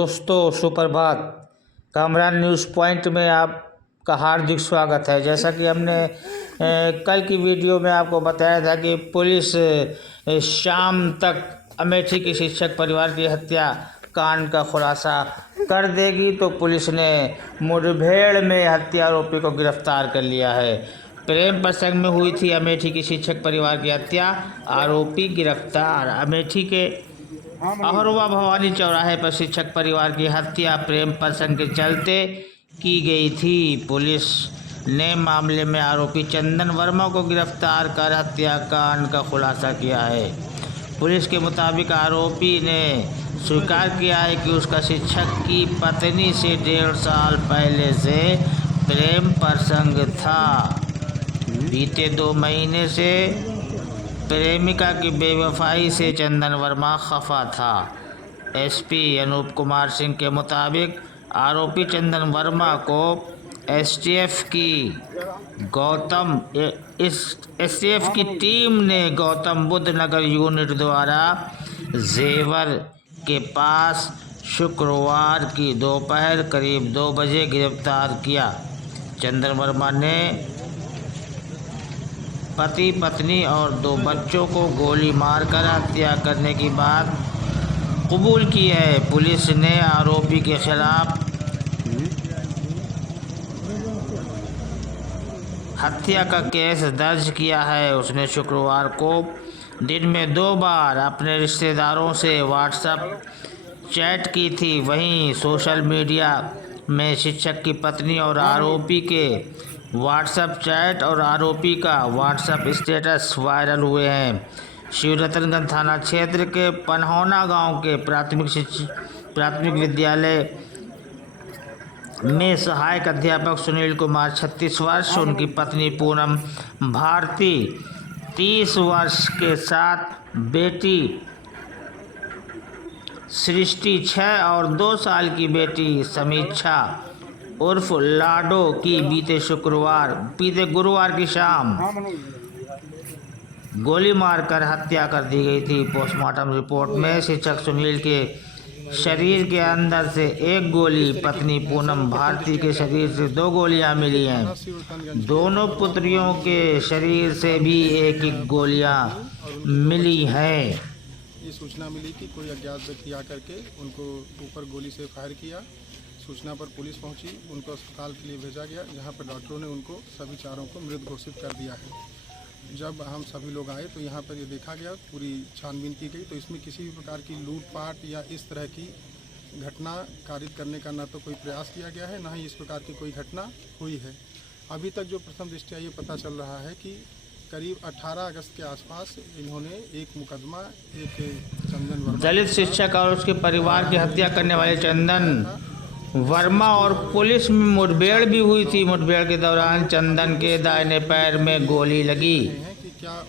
दोस्तों सुप्रभात। Kamran news point में आपका हार्दिक स्वागत है। जैसा कि हमने कल की वीडियो में आपको बताया था कि पुलिस शाम तक अमेठी के शिक्षक परिवार की हत्या कांड का खुलासा कर देगी, तो पुलिस ने मुठभेड़ में हत्या आरोपी को गिरफ्तार कर लिया है। प्रेम प्रसंग में हुई थी अमेठी की शिक्षक परिवार की हत्या, आरोपी गिरफ्तार। अमेठी के अहरवा भवानी चौराहे पर शिक्षक परिवार की हत्या प्रेम प्रसंग के चलते की गई थी। पुलिस ने मामले में आरोपी चंदन वर्मा को गिरफ्तार कर हत्याकांड का खुलासा किया है। पुलिस के मुताबिक आरोपी ने स्वीकार किया है कि उसका शिक्षक की पत्नी से 1.5 साल पहले से प्रेम प्रसंग था। बीते 2 महीने से प्रेमिका की बेवफाई से चंदन वर्मा खफा था। एसपी अनूप कुमार सिंह के मुताबिक आरोपी चंदन वर्मा को एसटीएफ की टीम ने गौतम बुद्ध नगर यूनिट द्वारा जेवर के पास शुक्रवार की दोपहर करीब 2 बजे गिरफ्तार किया। चंदन वर्मा ने पति पत्नी और 2 बच्चों को गोली मारकर हत्या करने की बात कबूल की है। पुलिस ने आरोपी के खिलाफ हत्या का केस दर्ज किया है। उसने शुक्रवार को दिन में 2 बार अपने रिश्तेदारों से व्हाट्सएप चैट की थी। वहीं सोशल मीडिया में शिक्षक की पत्नी और आरोपी के व्हाट्सएप चैट और आरोपी का व्हाट्सएप स्टेटस वायरल हुए हैं। शिवरतनगंज थाना क्षेत्र के पनहौना गांव के प्राथमिक विद्यालय में सहायक अध्यापक सुनील कुमार 36 वर्ष, उनकी पत्नी पूनम भारती 30 वर्ष के साथ बेटी सृष्टि 6 और 2 साल की बेटी समीक्षा उर्फ लाडो की बीते गुरुवार की शाम गोली मारकर हत्या कर दी गई थी। पोस्टमार्टम रिपोर्ट में शिक्षक सुनील के शरीर के अंदर से 1 गोली, पत्नी पूनम भारती के शरीर से 2 गोलियां मिली हैं। दोनों पुत्रियों के शरीर से भी 1-1 गोलियां मिली हैं। ये सूचना मिली कि कोई अज्ञात व्यक्ति आकर के उनको ऊपर गोली से फायर किया। सूचना पर पुलिस पहुंची, उनको अस्पताल के लिए भेजा गया, जहां पर डॉक्टरों ने उनको सभी चारों को मृत घोषित कर दिया है। जब हम सभी लोग आए तो यहाँ पर ये देखा गया, पूरी छानबीन की गई, तो इसमें किसी भी प्रकार की लूटपाट या इस तरह की घटना कारित करने का न तो कोई प्रयास किया गया है, न ही इस प्रकार की कोई घटना हुई है। अभी तक जो प्रथम दृष्टया ये पता चल रहा है कि करीब 18 अगस्त के आसपास इन्होंने एक मुकदमा चंदन वर्मा, दलित शिक्षक और उसके परिवार की हत्या करने वाले चंदन वर्मा और पुलिस में मुठभेड़ भी हुई थी। मुठभेड़ के दौरान चंदन के दाहिने पैर में गोली लगी।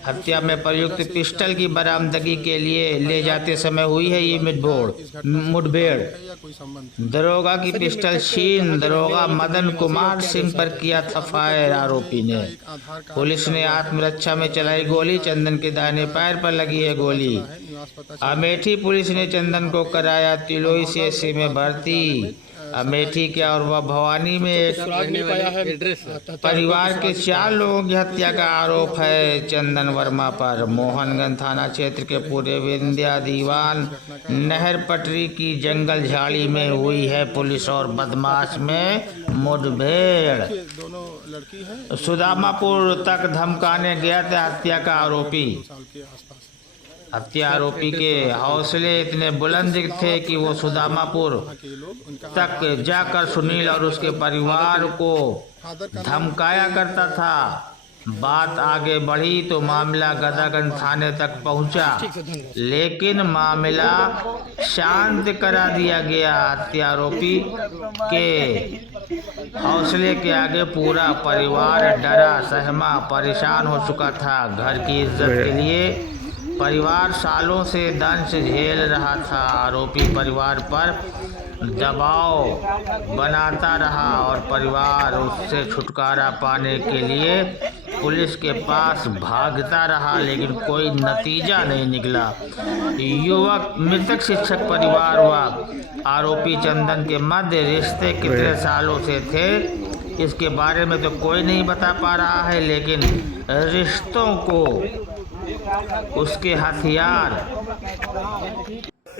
हत्या में प्रयुक्त पिस्टल की बरामदगी के लिए ले जाते समय हुई है ये मुठभेड़। दरोगा की पिस्टल छीन दरोगा मदन कुमार सिंह पर किया था फायर आरोपी ने। पुलिस ने आत्मरक्षा में चलाई गोली, चंदन के दाहिने पैर पर लगी है गोली। अमेठी पुलिस ने चंदन को कराया तिलोई सीएचसी में भर्ती। अमेठी के और भवानी में एक परिवार के 4 लोगों की हत्या का आरोप है चंदन वर्मा पर। मोहनगंज थाना क्षेत्र के पूरे विंध्या दीवान नहर पटरी की जंगल झाड़ी में हुई है पुलिस और बदमाश में मुठभेड़। सुदामापुर तक धमकाने गया था हत्या का आरोपी। हत्या आरोपी के हौसले इतने बुलंद थे कि वो सुदामापुर तक जाकर सुनील और उसके परिवार को धमकाया करता था। बात आगे बढ़ी तो मामला गदागंज थाने तक पहुंचा, लेकिन मामला शांत करा दिया गया। हत्या आरोपी के हौसले के आगे पूरा परिवार डरा सहमा परेशान हो चुका था। घर की इज्जत के लिए परिवार सालों से दंश झेल रहा था। आरोपी परिवार पर दबाव बनाता रहा और परिवार उससे छुटकारा पाने के लिए पुलिस के पास भागता रहा, लेकिन कोई नतीजा नहीं निकला। युवक मृतक शिक्षक परिवार व आरोपी चंदन के मध्य रिश्ते कितने सालों से थे, इसके बारे में तो कोई नहीं बता पा रहा है, लेकिन रिश्तों को उसके हथियार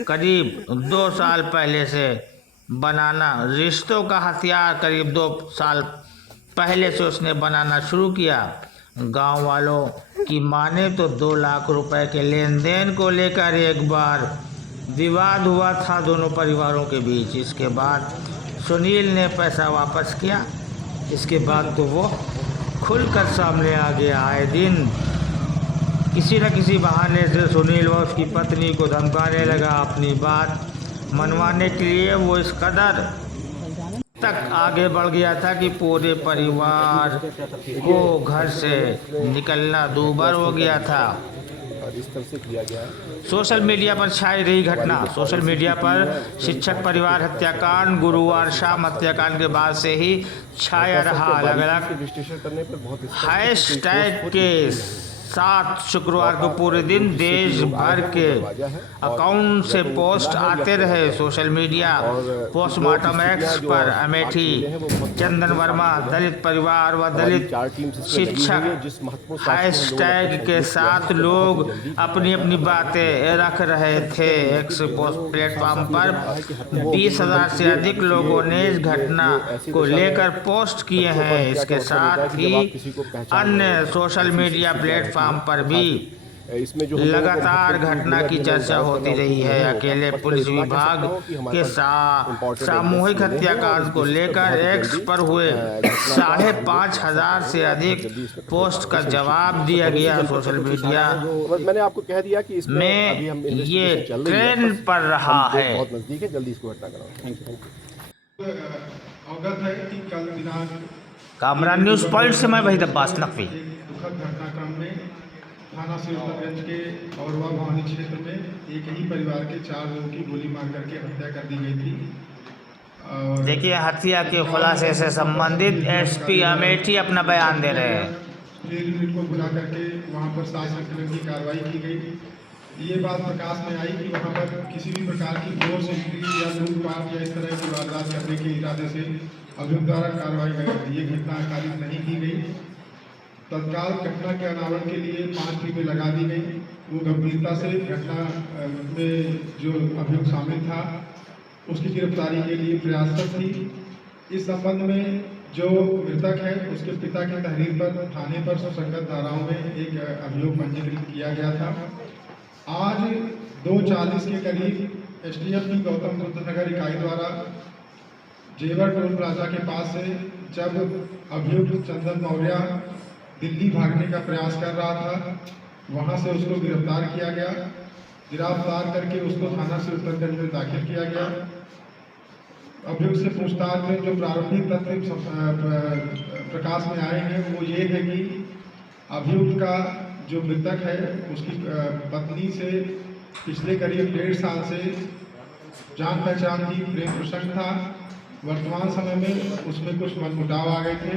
करीब 2 साल पहले से बनाना, रिश्तों का हथियार करीब 2 साल पहले से उसने बनाना शुरू किया। गांव वालों की माने तो 2 लाख रुपए के लेन देन को लेकर एक बार विवाद हुआ था दोनों परिवारों के बीच। इसके बाद सुनील ने पैसा वापस किया। इसके बाद तो वो खुलकर सामने आ गया। आए दिन किसी न किसी बहाने से सुनील व उसकी पत्नी को धमकाने लगा। अपनी बात मनवाने के लिए वो इस कदर तक आगे बढ़ गया था कि पूरे परिवार को घर से निकलना दूभर हो गया था। इस तरह से किया गया है। सोशल मीडिया पर छाई रही घटना। सोशल मीडिया पर शिक्षक परिवार हत्याकांड, गुरुवार शाम हत्याकांड के बाद से ही छाया रहा। अलग अलग रजिस्ट्रेशन करने पर बहुत हैशटैग के साथ शुक्रवार को पूरे दिन देश भर के अकाउंट से पोस्ट आते रहे। सोशल मीडिया पोस्टमार्टम एक्स पर अमेठी चंदन वर्मा दलित परिवार व दलित शिक्षक हैशटैग के साथ लोग अपनी अपनी बातें रख रहे थे। एक्स पोस्ट प्लेटफॉर्म पर 20,000 से अधिक लोगों ने इस घटना को लेकर पोस्ट किए हैं। इसके साथ ही अन्य सोशल मीडिया प्लेटफॉर्म पर भी इसमें जो लगातार घटना की चर्चा होती रही है। अकेले पुलिस विभाग के सामूहिक हत्याकांड को लेकर एक्स पर हुए 5,500 से अधिक पोस्ट का जवाब दिया गया। सोशल मीडिया मैंने आपको कह दिया कि इसमें में ये ट्रेंड पर रहा है। बहुत नजदीक है, जल्दी इसको घटना कराओ। अवगत है कि कल दिनांक कामरा न्यूज पॉइंट से मैं वहीद अब्बास नकवी। दुखद घटनाक्रम में थाना सिरसगंज के औरवा भवानी क्षेत्र में एक ही परिवार के 4 लोगों की गोली मार करके हत्या कर दी गई थी। और देखिए, हत्या के खुलासे से संबंधित एसपी अमेठी अपना बयान दे रहे हैं। रेल यूनिट को बुला करके वहां पर 7 संकलन की कार्रवाई की गई। ये बात प्रकाश में आई कि वहां पर किसी भी प्रकार की फोर्स एंट्री या लूटपाट या इस तरह की वारदात करने के इरादे से अभियुक्त द्वारा कार्रवाई ये घटना कारित नहीं की गई। तत्काल घटना के अनावरण के लिए 5 टीमें लगा दी गई। वो गंभीरता से घटना में जो अभियुक्त शामिल था उसकी गिरफ्तारी के लिए प्रयासरत थी। इस संबंध में जो मृतक है उसके पिता की तहरीर पर थाने पर सुसंगत धाराओं में एक अभियोग पंजीकृत किया गया था। आज 2:40 के करीब एसटीएफ गौतम बुद्ध नगर इकाई द्वारा जेवर टोल प्लाजा के पास से जब अभियुक्त चंदन मौर्य दिल्ली भागने का प्रयास कर रहा था, वहां से उसको गिरफ्तार किया गया। गिरफ्तार करके उसको थाना सिरसगंज में दाखिल किया गया। अभियुक्त से पूछताछ में जो प्रारंभिक तथ्य प्रकाश में आए हैं वो ये है कि अभियुक्त का जो मृतक है उसकी पत्नी से पिछले करीब 1.5 साल से जान पहचान की प्रेम प्रसंग था। वर्तमान समय में उसमें कुछ मनमुटाव आ गए थे।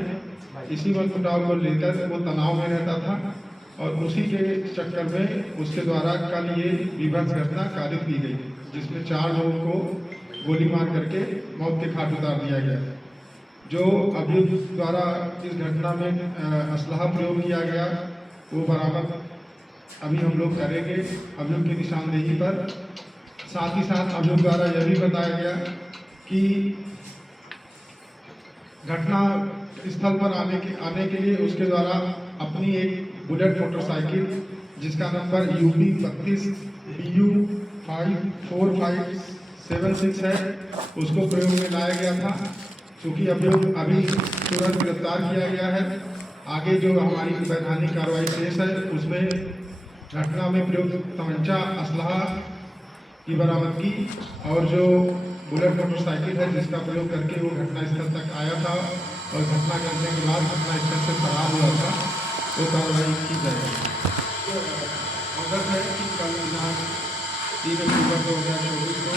इसी मनमुटाव को लेकर वो तनाव में रहता था और उसी के चक्कर में उसके द्वारा कल ये विभत्स घटना कारित की गई, जिसमें 4 लोगों को गोली मार करके मौत के घाट उतार दिया गया। जो अभियुक्त द्वारा इस घटना में असलहा प्रयोग किया गया वो बरामद अभी हम लोग करेंगे अभियुक्त की निशानदेही पर। साथ ही साथ अभियुक्त द्वारा यह भी बताया गया कि घटना स्थल पर आने के लिए उसके द्वारा अपनी एक बुलेट मोटरसाइकिल जिसका नंबर UP 32 BU 54576 है उसको प्रयोग में लाया गया था। चूँकि अभियुक्त अभी तुरंत गिरफ्तार किया गया है, आगे जो हमारी वैधानिक कार्रवाई शेष है उसमें घटना में प्रयुक्त तमंचा असलहा की बरामदगी और जो बुलेट मोटरसाइकिल है जिसका प्रयोग करके वो घटना स्थल तक आया था और घटना करने के बाद घटना स्थल से फरार हुआ था, वो कार्रवाई की जाएगी। अवगत है कि कल दिनांक 3 अक्टूबर 2024 को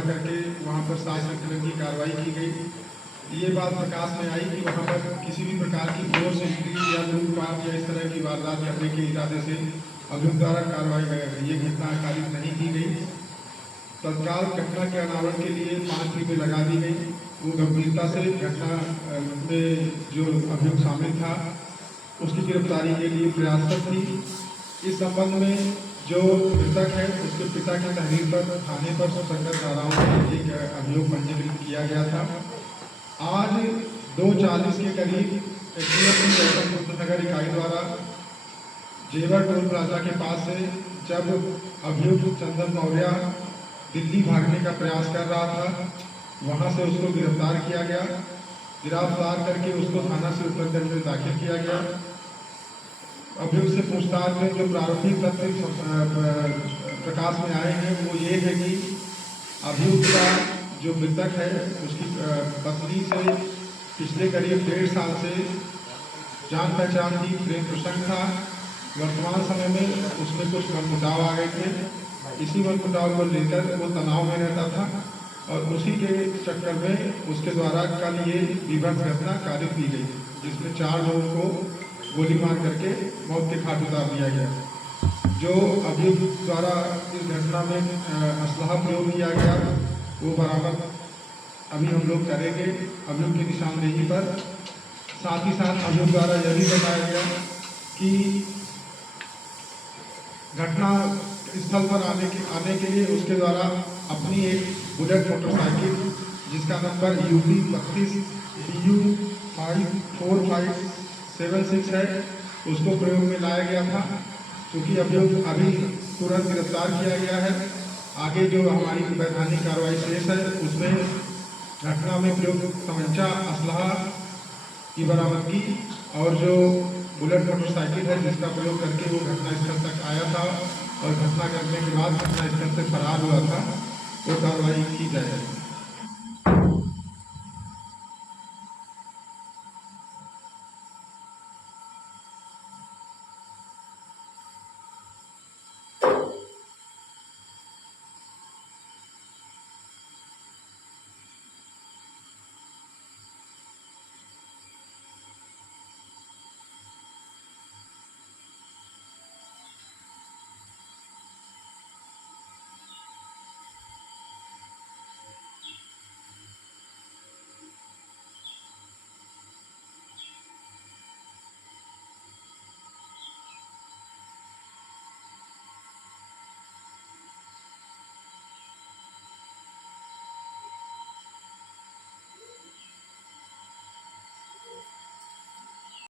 बुला करके वहाँ पर 7 संकलन की कार्रवाई की गई। ये बात प्रकाश में आई कि वहाँ पर किसी भी प्रकार की फोर्स एंट्री या लूटपाट या इस तरह की वारदात करने के इरादे से अभियुक्त द्वारा कार्रवाई ये घटना कारित नहीं की गई। तत्काल घटना के अनावरण के लिए 5 टीमें लगा दी गई। वो गंभीरता से घटना में जो अभियुक्त शामिल था उसकी गिरफ्तारी के लिए प्रयासरत थी। इस संबंध में जो मृतक है उसके पिता की तहरीर पर थाने पर सुसंगत धाराओं में एक अभियोग पंजीकृत किया गया था। आज 2:40 के करीब गौतम बुद्ध नगर इकाई द्वारा जेवर टोल प्लाजा के पास से जब अभियुक्त चंदन मौर्य दिल्ली भागने का प्रयास कर रहा था, वहां से उसको गिरफ्तार किया गया। गिरफ्तार करके उसको थाना से उत्तर में दाखिल किया गया। अभियुक्त से पूछताछ में जो प्रारंभिक तथ्य प्रकाश में आए हैं वो ये है कि अभियुक्त का जो मृतक है उसकी पत्नी से पिछले करीब 1.5 साल से जान पहचान की प्रेम प्रसंग था। वर्तमान समय में उसमें कुछ मनमुटाव आ गए थे। इसी मनमुटाव को लेकर वो तनाव में रहता था और उसी के चक्कर में उसके द्वारा कल ये विभत्स घटना कारित की गई, जिसमें 4 लोगों को गोली मार करके मौत के घाट उतार दिया गया। जो अभियुक्त द्वारा इस घटना में असलहा प्रयोग किया गया वो बरामद अभी हम लोग करेंगे अभियुक्त की निशानदेही पर। साथ ही साथ अभियुक्त द्वारा यह भी बताया गया कि घटना स्थल पर आने के लिए उसके द्वारा अपनी एक बुलेट मोटरसाइकिल जिसका नंबर UP 32 DU 54576 है उसको प्रयोग में लाया गया था। क्योंकि अभियुक्त अभी तुरंत गिरफ्तार किया गया है, आगे जो हमारी वैधानिक कार्रवाई शेष है उसमें घटना में प्रयुक्त तमंचा असलहा की बरामदगी और जो बुलेट मोटरसाइकिल है जिसका प्रयोग करके वो घटनास्थल तक आया था और घटना करने के बाद घटनास्थल से फरार हुआ था, वो कार्रवाई की जाएगी।